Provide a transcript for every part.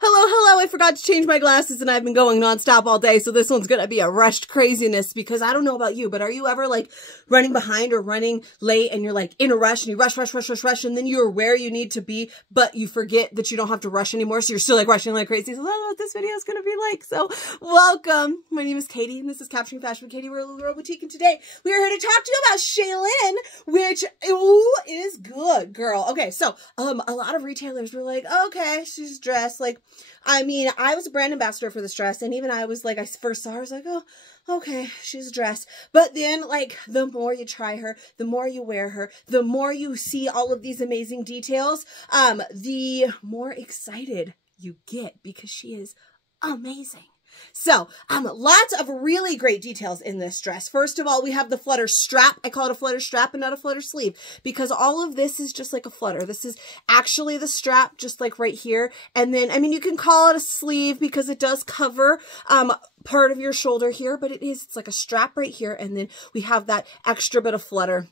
Hello, I forgot to change my glasses and I've been going nonstop all day, so this one's gonna be a rushed craziness because I don't know about you, but are you ever like running behind or running late and you're like in a rush and you rush and then you're where you need to be, but you forget that you don't have to rush anymore, so you're still like rushing like crazy. So I don't know what this video is gonna be like, so welcome. My name is Katie and this is Capturing Fashion with Katie. We're a little girl boutique and today we are here to talk to you about Chaylin, which is good, girl. Okay, so a lot of retailers were like, okay, she's dressed like, I mean, I was a brand ambassador for this dress, and even I was like, I first saw her, I was like, oh, okay, she's dressed. But then, like, the more you try her, the more you wear her, the more you see all of these amazing details, the more excited you get because she is amazing. So, lots of really great details in this dress. First of all, we have the flutter strap. I call it a flutter strap and not a flutter sleeve because all of this is just like a flutter. This is actually the strap, just like right here. And then, I mean, you can call it a sleeve because it does cover part of your shoulder here, but it's like a strap right here. And then we have that extra bit of flutter.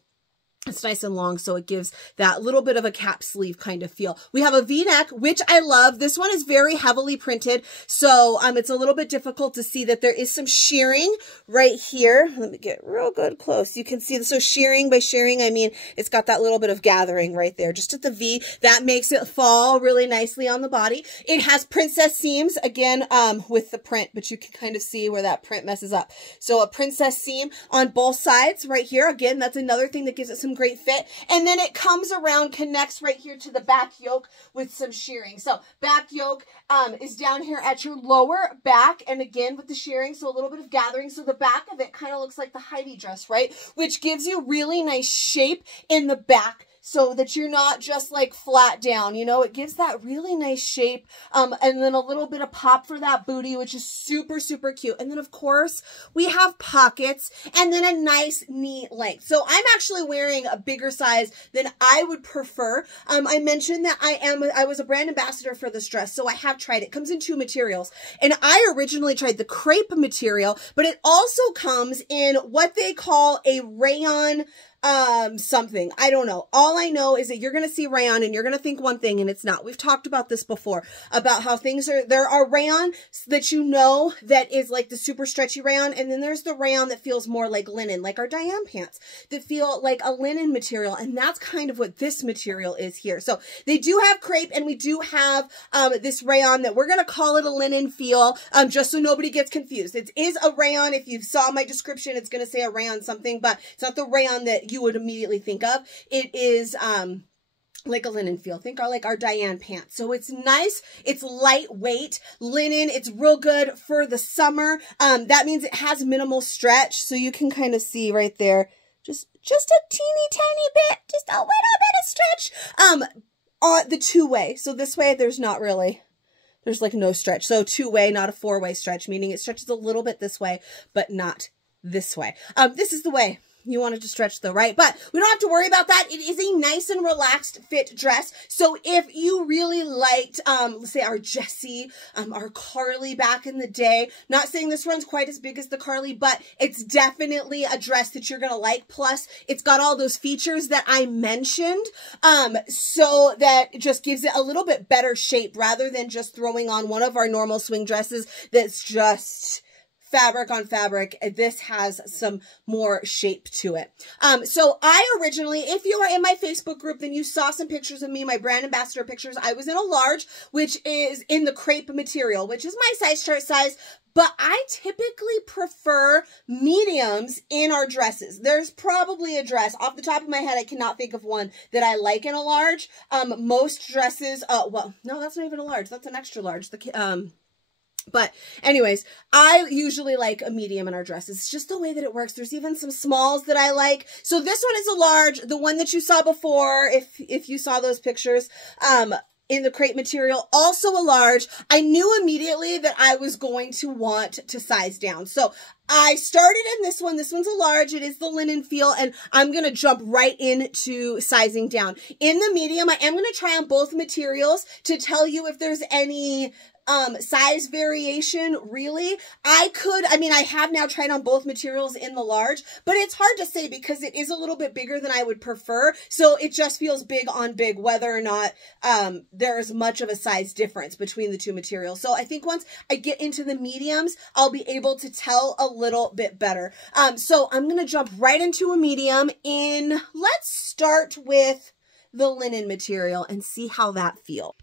It's nice and long, so it gives that little bit of a cap sleeve kind of feel. We have a V-neck, which I love. This one is very heavily printed, so it's a little bit difficult to see that there is some shirring right here. Let me get real good close. You can see this. So shirring, by shirring, I mean it's got that little bit of gathering right there, just at the V. That makes it fall really nicely on the body. It has princess seams, again, with the print, but you can kind of see where that print messes up. So a princess seam on both sides right here. Again, that's another thing that gives it some great fit. And then it comes around, connects right here to the back yoke with some shirring. So back yoke is down here at your lower back, and again with the shirring, so a little bit of gathering. So the back of it kind of looks like the Heidi dress, right? Which gives you really nice shape in the back, so that you're not just like flat down, you know, it gives that really nice shape. And then a little bit of pop for that booty, which is super, super cute. And then of course we have pockets and then a nice neat length. So I'm actually wearing a bigger size than I would prefer. I mentioned that I was a brand ambassador for this dress, so I have tried it. It comes in two materials, and I originally tried the crepe material, but it also comes in what they call a rayon something. I don't know. All I know is that you're going to see rayon and you're going to think one thing and it's not. We've talked about this before, about how there are rayon that you know that is like the super stretchy rayon, and then there's the rayon that feels more like linen, like our Diane pants that feel like a linen material, and that's kind of what this material is here. So they do have crepe and we do have this rayon that we're going to call it a linen feel, just so nobody gets confused. It is a rayon. If you saw my description, it's going to say a rayon something, but it's not the rayon that you would immediately think of. It is like a linen feel. Think like our Diane pants. So it's nice. It's lightweight linen. It's real good for the summer. That means it has minimal stretch. So you can kind of see right there, just a teeny tiny bit, just a little bit of stretch. On the two-way. So this way there's like no stretch. So two-way, not a four-way stretch, meaning it stretches a little bit this way, but not this way. This is the way you wanted to stretch though, right? But we don't have to worry about that. It is a nice and relaxed fit dress. So if you really liked, let's say our Jessie, our Carly back in the day, not saying this one's quite as big as the Carly, but it's definitely a dress that you're going to like. Plus it's got all those features that I mentioned, so that it just gives it a little bit better shape rather than just throwing on one of our normal swing dresses that's just fabric on fabric. This has some more shape to it. So I originally, if you are in my Facebook group, then you saw some pictures of me, my brand ambassador pictures. I was in a large, which is in the crepe material, which is my size, chart size. But I typically prefer mediums in our dresses. There's probably a dress off the top of my head, I cannot think of one that I like in a large. Most dresses, well, no, that's not even a large. That's an extra large. But anyways, I usually like a medium in our dresses. It's just the way that it works. There's even some smalls that I like. So this one is a large. The one that you saw before, if you saw those pictures, in the crepe material, also a large. I knew immediately that I was going to want to size down. So I started in this one. This one's a large. It is the linen feel, and I'm going to jump right into sizing down. In the medium, I am going to try on both materials to tell you if there's any size variation. Really, I have now tried on both materials in the large, but it's hard to say because it is a little bit bigger than I would prefer. So it just feels big on big, whether or not there's much of a size difference between the two materials. So I think once I get into the mediums, I'll be able to tell a little bit better. So I'm going to jump right into a medium let's start with the linen material and see how that feels.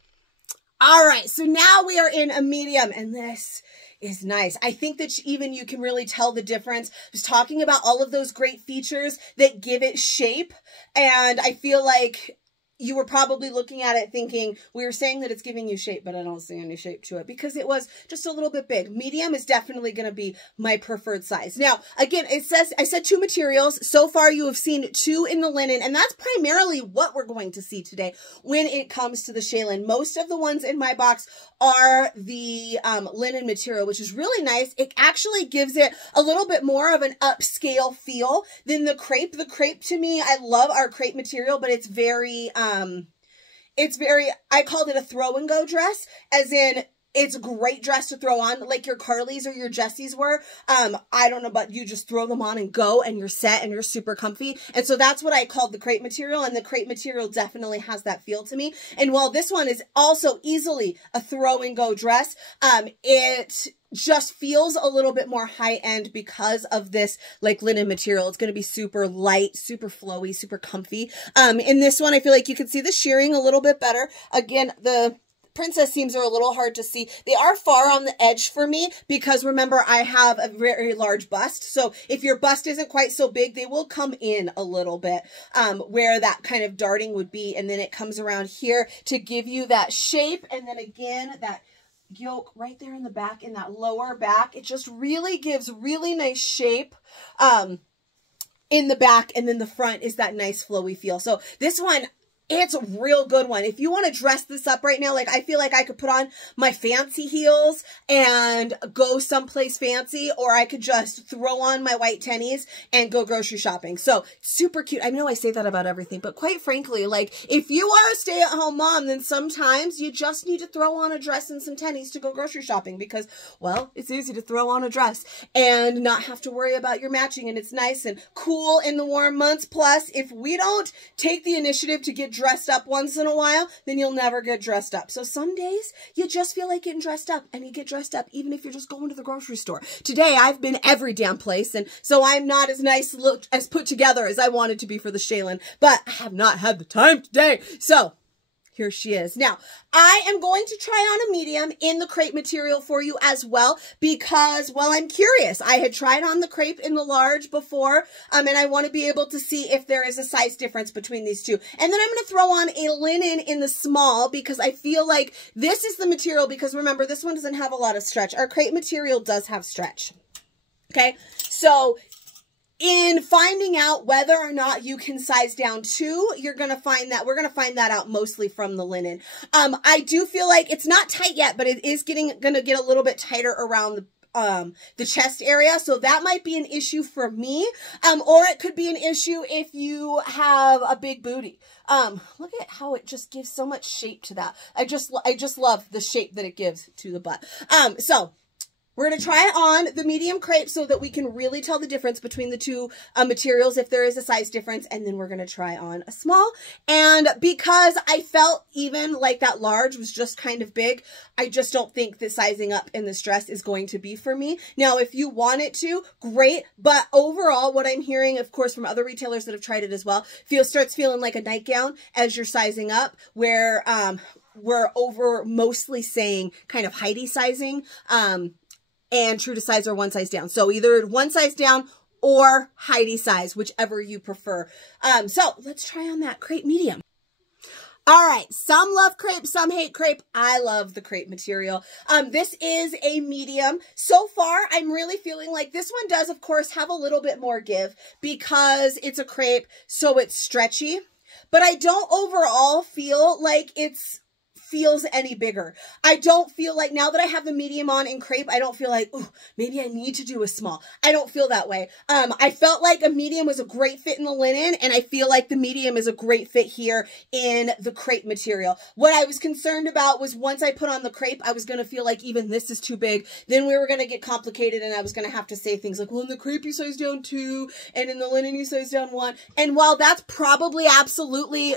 All right, so now we are in a medium, and this is nice. I think that even you can really tell the difference. I was talking about all of those great features that give it shape, and I feel like you were probably looking at it thinking, we were saying that it's giving you shape, but I don't see any shape to it because it was just a little bit big. Medium is definitely going to be my preferred size. Now, again, I said 2 materials. So far, you have seen 2 in the linen, and that's primarily what we're going to see today when it comes to the Chaylin. Most of the ones in my box are the linen material, which is really nice. It actually gives it a little bit more of an upscale feel than the crepe. The crepe, to me, I love our crepe material, but it's very, I called it a throw and go dress, as in it's a great dress to throw on like your Carlys or your Jessies were. I don't know, but you just throw them on and go and you're set and you're super comfy. And so that's what I called the crepe material, and the crepe material definitely has that feel to me. And while this one is also easily a throw and go dress, it just feels a little bit more high end because of this like linen material. It's going to be super light, super flowy, super comfy. In this one, I feel like you can see the shirring a little bit better. Again, the princess seams are a little hard to see. They are far on the edge for me because remember, I have a very large bust. So if your bust isn't quite so big, they will come in a little bit where that kind of darting would be. And then it comes around here to give you that shape. And then again, that yoke right there in the back, in that lower back, it just really gives really nice shape in the back, and then the front is that nice flowy feel. So this one, it's a real good one. If you want to dress this up right now, like I feel like I could put on my fancy heels and go someplace fancy, or I could just throw on my white tennies and go grocery shopping. So super cute. I know I say that about everything, but quite frankly, like if you are a stay-at-home mom, then sometimes you just need to throw on a dress and some tennies to go grocery shopping because, well, it's easy to throw on a dress and not have to worry about your matching, and it's nice and cool in the warm months. Plus, if we don't take the initiative to get dressed up once in a while, then you'll never get dressed up. So some days you just feel like getting dressed up, and you get dressed up even if you're just going to the grocery store. Today I've been every damn place, and so I'm not as nice looked, as put together as I wanted to be for the Chaylin, but I have not had the time today. So here she is. Now, I am going to try on a medium in the crepe material for you as well because, well, I'm curious. I had tried on the crepe in the large before, and I want to be able to see if there is a size difference between these two. And then I'm going to throw on a linen in the small because I feel like this is the material, because remember, this one doesn't have a lot of stretch. Our crepe material does have stretch. Okay, so in finding out whether or not you can size down too, we're going to find that out mostly from the linen. I do feel like it's not tight yet, but it is going to get a little bit tighter around the chest area. So that might be an issue for me. Or it could be an issue if you have a big booty. Look at how it just gives so much shape to that. I just love the shape that it gives to the butt. So we're going to try it on the medium crepe so that we can really tell the difference between the two materials if there is a size difference. And then we're going to try on a small. And because I felt even like that large was just kind of big, I just don't think the sizing up in this dress is going to be for me. Now, if you want it to, great. But overall, what I'm hearing, of course, from other retailers that have tried it as well, starts feeling like a nightgown as you're sizing up, where we're over mostly saying kind of Heidi sizing, and true to size or one size down. So either one size down or Heidi size, whichever you prefer. So let's try on that crepe medium. All right, some love crepe, some hate crepe. I love the crepe material. This is a medium. So far, I'm really feeling like this one does, of course, have a little bit more give because it's a crepe, so it's stretchy. But I don't overall feel like it's feels any bigger. I don't feel like, now that I have the medium on in crepe, I don't feel like, ooh, maybe I need to do a small. I don't feel that way. I felt like a medium was a great fit in the linen, and I feel like the medium is a great fit here in the crepe material. What I was concerned about was once I put on the crepe, I was going to feel like even this is too big. Then we were going to get complicated, and I was going to have to say things like, well, in the crepe you size down 2, and in the linen you size down 1. And while that's probably absolutely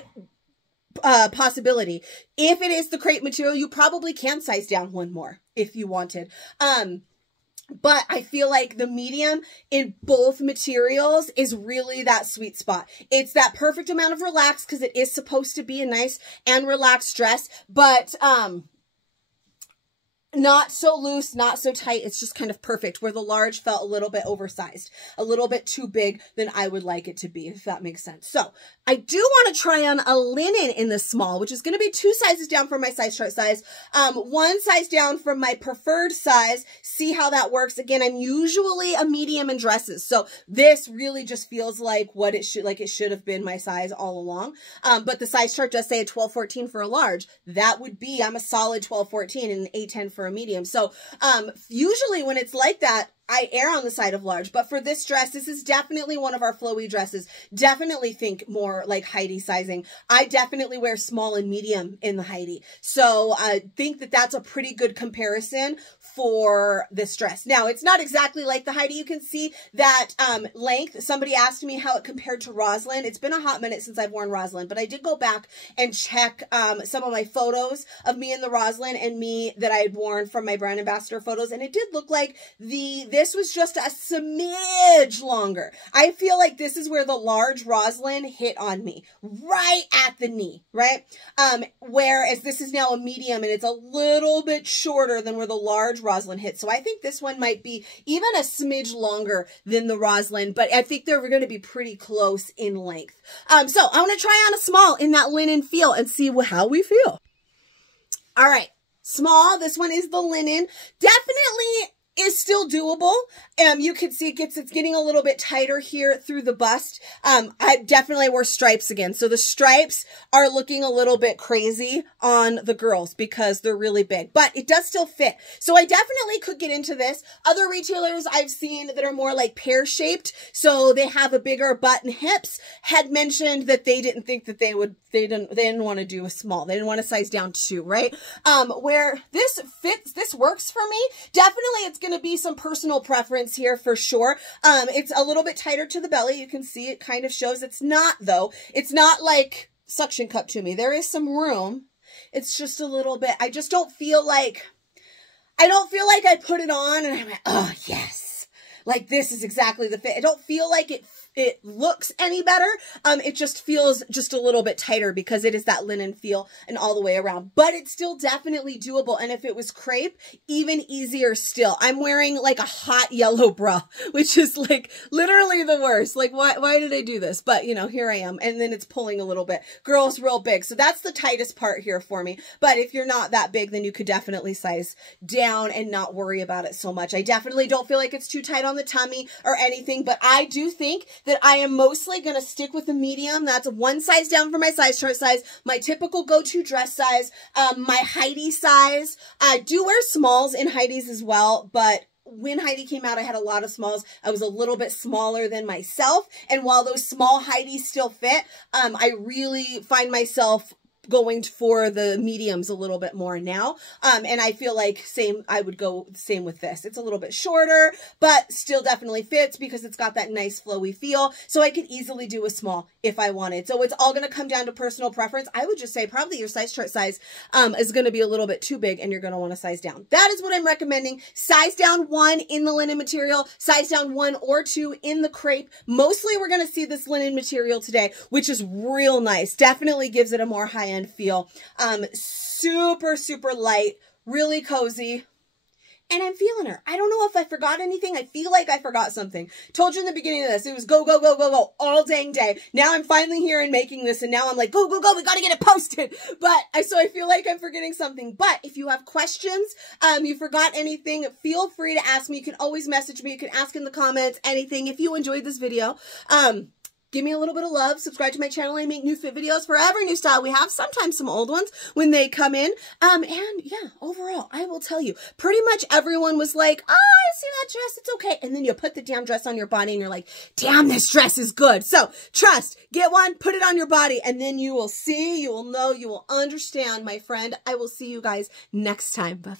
possibility, if it is the crepe material, you probably can size down 1 more if you wanted. But I feel like the medium in both materials is really that sweet spot. It's that perfect amount of relax, because it is supposed to be a nice and relaxed dress, but not so loose, not so tight. It's just kind of perfect, where the large felt a little bit oversized, a little bit too big than I would like it to be, if that makes sense. So I do want to try on a linen in the small, which is going to be 2 sizes down from my size chart size, 1 size down from my preferred size. See how that works. Again, I'm usually a medium in dresses, so this really just feels like what it should, like it should have been my size all along. But the size chart does say a 12-14 for a large. That would be, I'm a solid 12-14 and an 8-10 for a medium. So usually when it's like that, I err on the side of large, but for this dress, this is definitely one of our flowy dresses. Definitely think more like Heidi sizing. I definitely wear small and medium in the Heidi. So I think that that's a pretty good comparison for this dress. Now, it's not exactly like the Heidi. You can see that length. Somebody asked me how it compared to Roslyn. It's been a hot minute since I've worn Roslyn, but I did go back and check some of my photos of me in the Roslyn and me that I had worn from my brand ambassador photos, and it did look like this was just a smidge longer. I feel like this is where the large Roslyn hit on me, right at the knee, right? Whereas this is now a medium, and it's a little bit shorter than where the large Roslyn hit. So I think this one might be even a smidge longer than the Roslyn, but I think they're going to be pretty close in length. So I want to try on a small in that linen feel and see how we feel. All right, small. This one is the linen. Definitely is still doable. You can see it's getting a little bit tighter here through the bust. I definitely wore stripes again. So the stripes are looking a little bit crazy on the girls because they're really big, but it does still fit. So I definitely could get into this. Other retailers I've seen that are more like pear shaped, so they have a bigger butt and hips, had mentioned that they didn't think that they didn't want to do a small. They didn't want to size down 2, right? Where this fits, this works for me. Definitely it's going to be some personal preference here for sure. It's a little bit tighter to the belly. You can see it kind of shows. It's not though. It's not like suction cup to me. There is some room. It's just a little bit, I just don't feel like, I put it on and I went, oh yes, like this is exactly the fit. I don't feel like it looks any better. It just feels just a little bit tighter because it is that linen feel and all the way around, but it's still definitely doable. And if it was crepe, even easier still. I'm wearing like a hot yellow bra, which is like literally the worst. Like why did I do this? But you know, here I am. And then it's pulling a little bit. Girl's real big. So that's the tightest part here for me. But if you're not that big, then you could definitely size down and not worry about it so much. I definitely don't feel like it's too tight on the tummy or anything, but I do think that I am mostly going to stick with the medium. That's 1 size down from my size chart size, my typical go-to dress size, my Heidi size. I do wear smalls in Heidi's as well, but when Heidi came out, I had a lot of smalls. I was a little bit smaller than myself. And while those small Heidis still fit, I really find myself going for the mediums a little bit more now. And I feel like I would go same with this. It's a little bit shorter, but still definitely fits because it's got that nice flowy feel. So I could easily do a small if I wanted. So it's all going to come down to personal preference. I would just say probably your size chart size is going to be a little bit too big and you're going to want to size down. That is what I'm recommending. Size down 1 in the linen material, size down 1 or 2 in the crepe. Mostly we're going to see this linen material today, which is real nice. Definitely gives it a more high-end feel. Super, super light, really cozy. And I'm feeling her. I don't know if I forgot anything. I feel like I forgot something. Told you in the beginning of this, it was go, go, go, go, go all dang day. Now I'm finally here and making this, and now I'm like, go, go, go, we got to get it posted. So I feel like I'm forgetting something. But if you have questions, you forgot anything, feel free to ask me. You can always message me. You can ask in the comments, anything. If you enjoyed this video, Give me a little bit of love. Subscribe to my channel. I make new fit videos for every new style we have, sometimes some old ones when they come in. And yeah, overall, I will tell you, pretty much everyone was like, oh, I see that dress, it's okay. And then you put the damn dress on your body and you're like, damn, this dress is good. So trust, get one, put it on your body, and then you will see, you will know, you will understand, my friend. I will see you guys next time. Bye-bye.